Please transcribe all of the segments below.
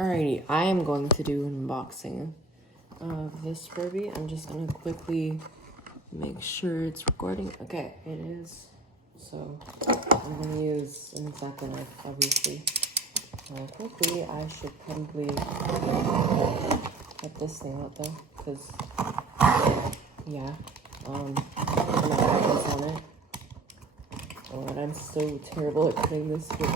Alrighty, I am going to do an unboxing of this furby. I'm just gonna quickly make sure it's recording. Okay, it is. So I'm gonna use an X-Acto knife, obviously. Quickly, I should probably cut this thing out though, because yeah, my back is on it. Oh, and I'm so terrible at cutting this shit.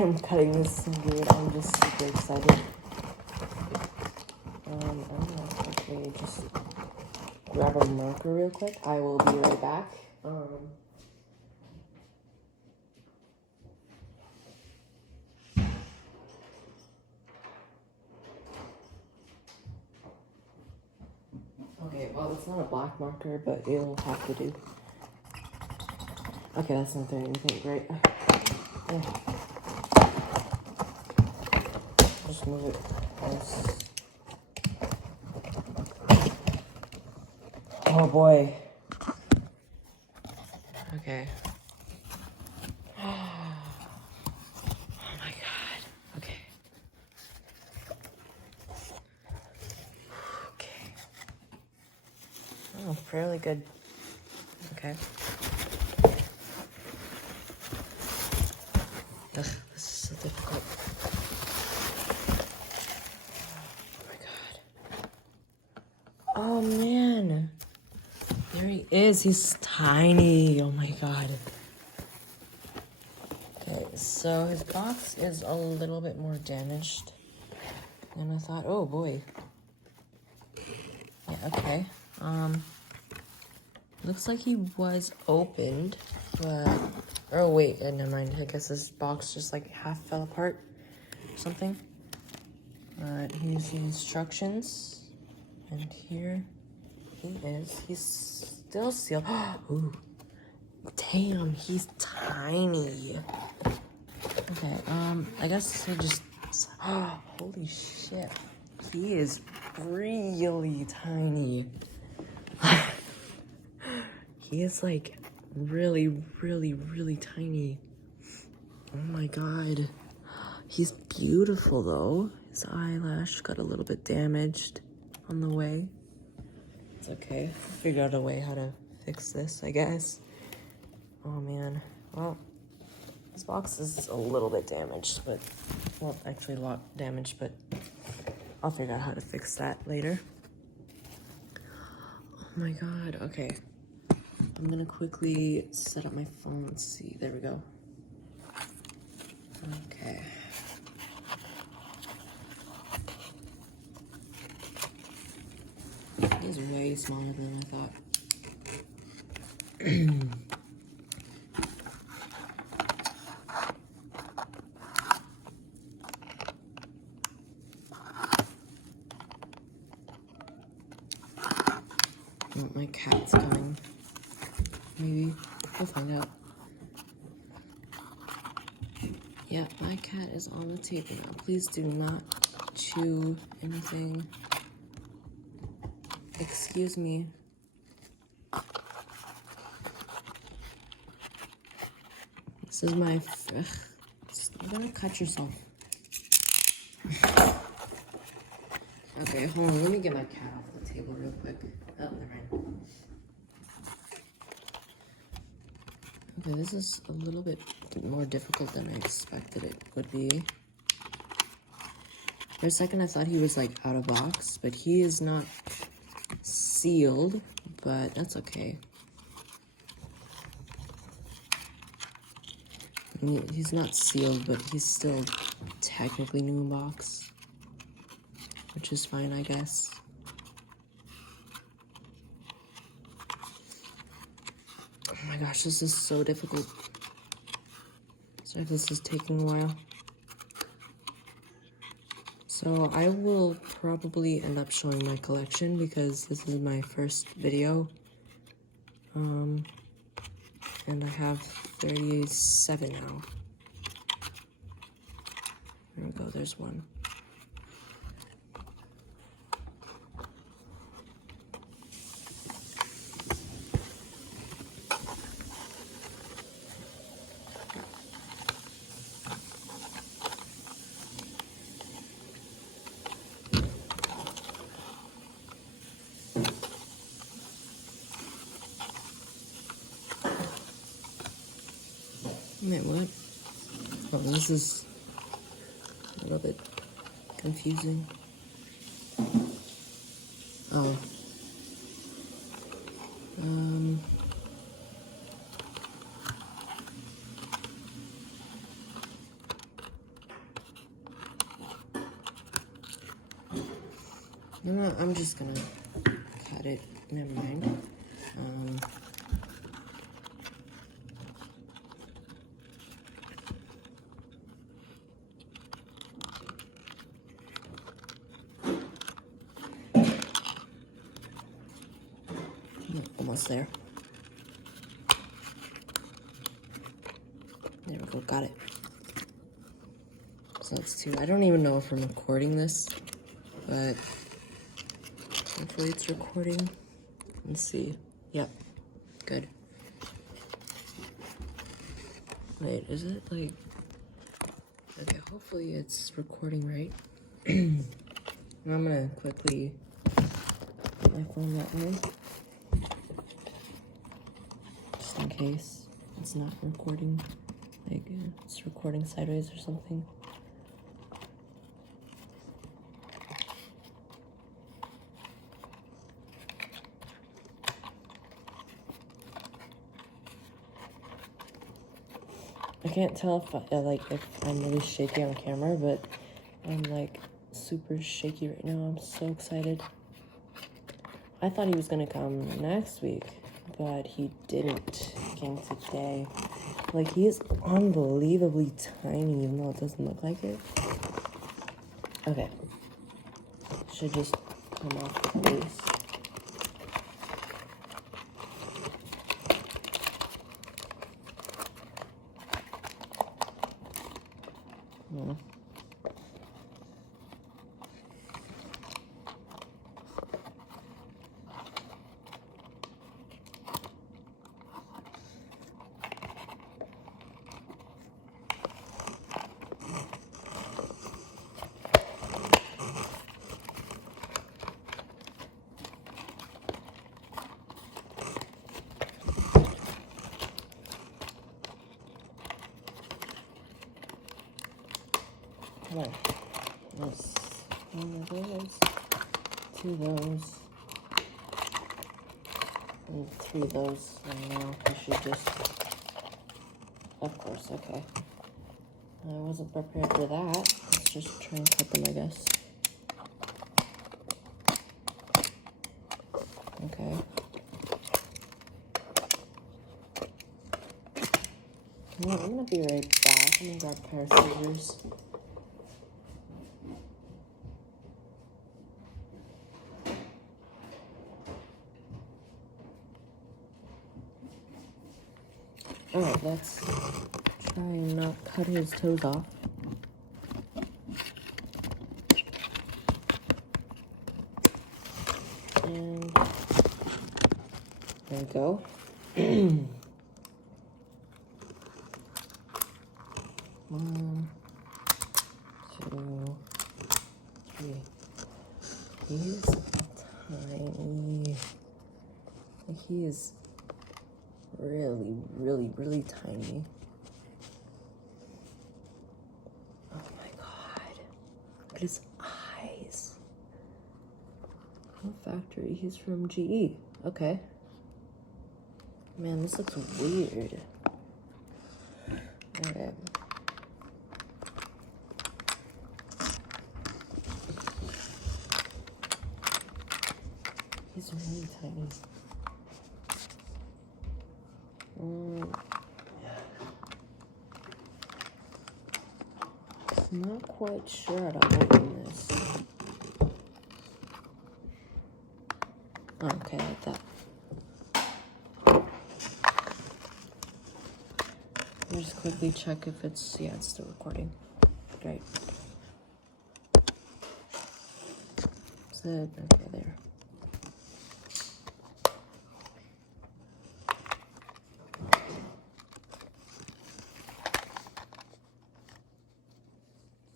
I'm cutting this so good. I'm just super excited. I'm gonna quickly just grab a marker real quick. I will be right back. Okay, well, it's not a black marker, but it'll have to do. Okay, that's not doing anything great. Yeah. Just move it close. Oh boy. Okay. Oh my god. Okay. Okay. Oh, fairly good. Okay. Ugh, this is so difficult. Oh my god. Oh man. There he is. He's tiny. Oh my god. Okay, so his box is a little bit more damaged than I thought. Oh boy. Yeah, okay. Looks like he was opened, but oh wait, never mind. I guess this box just like half fell apart or something. Here's the instructions, and here he is. He's still sealed. Ooh, damn, he's tiny. Okay, I guess we'll just. Holy shit, he is really tiny. He is like really, really, really tiny. Oh my god. He's beautiful though. His eyelash got a little bit damaged on the way. It's okay. I figured out a way how to fix this, I guess. Oh man. Well, this box is a little bit damaged, but, well, actually a lot damaged, but I'll figure out how to fix that later. Oh my god. Okay. I'm gonna quickly set up my phone. Let's see. There we go. Okay. He's way smaller than I thought. Oh, my cat's coming. Maybe we'll find out. Yeah, my cat is on the table now. Please do not chew anything. Excuse me. This is my. You're gonna cut yourself. Okay, hold on. Let me get my cat off the table real quick. Oh, never mind. Okay, this is a little bit more difficult than I expected it would be. For a second, I thought he was like out of box, but he is not sealed, but that's okay. I mean, he's not sealed, but he's still technically new in box, which is fine, I guess. Oh my gosh, this is so difficult. Sorry if this is taking a while. So I will probably end up showing my collection because this is my first video. And I have 37 now. There we go, there's one. Wait, what? Oh, this is a little bit confusing. Oh. You know what? I'm just gonna cut it. Never mind. Almost there. There we go, got it. So that's two. I don't even know if I'm recording this, but hopefully it's recording. Let's see. Yep, good. Wait, is it like... Okay, hopefully it's recording right. I'm gonna quickly put my phone that way, just in case it's not recording, like it's recording sideways or something. I can't tell if I'm really shaky on camera, but I'm like super shaky right now. I'm so excited. I thought he was gonna come next week, but he didn't. He came today. Like, he is unbelievably tiny, even though it doesn't look like it. Okay. Should just come off the face. Yeah. Come on. Yes. One of those. Two of those. And three of those. And now we should just... Of course, okay. I wasn't prepared for that. Let's just try and cut them, I guess. Okay. Well, I'm gonna be right back. I'm gonna grab a pair of scissors. Alright, let's try and not cut his toes off. And there we go. One, two, three. He's tiny. He is really, really, really tiny. Oh my god. Look at his eyes. What factory? He's from GE. Okay. Man, this looks weird. Okay. He's really tiny. I'm not quite sure how to open this. Oh, okay, like that. Let me just quickly check if it's, yeah, it's still recording. Great. Is it? Okay, there.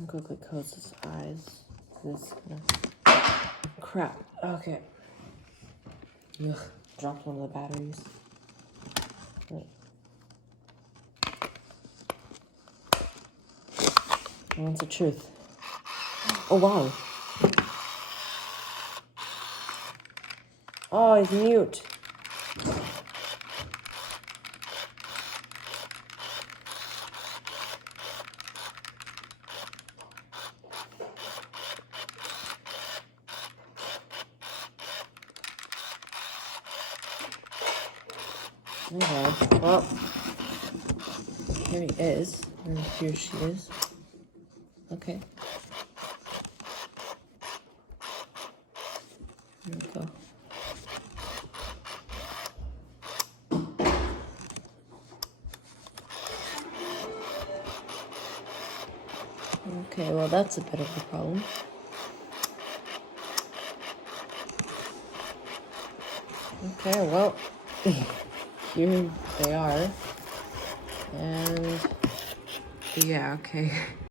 I'll quickly close his eyes. This crap. Okay. Ugh, dropped one of the batteries. Wait. He wants the truth. Oh, wow. Oh, he's mute. Okay, well, here he is, and here she is. Okay. Here we go. Okay, well, that's a bit of a problem. Okay, well, here they are. And yeah, okay.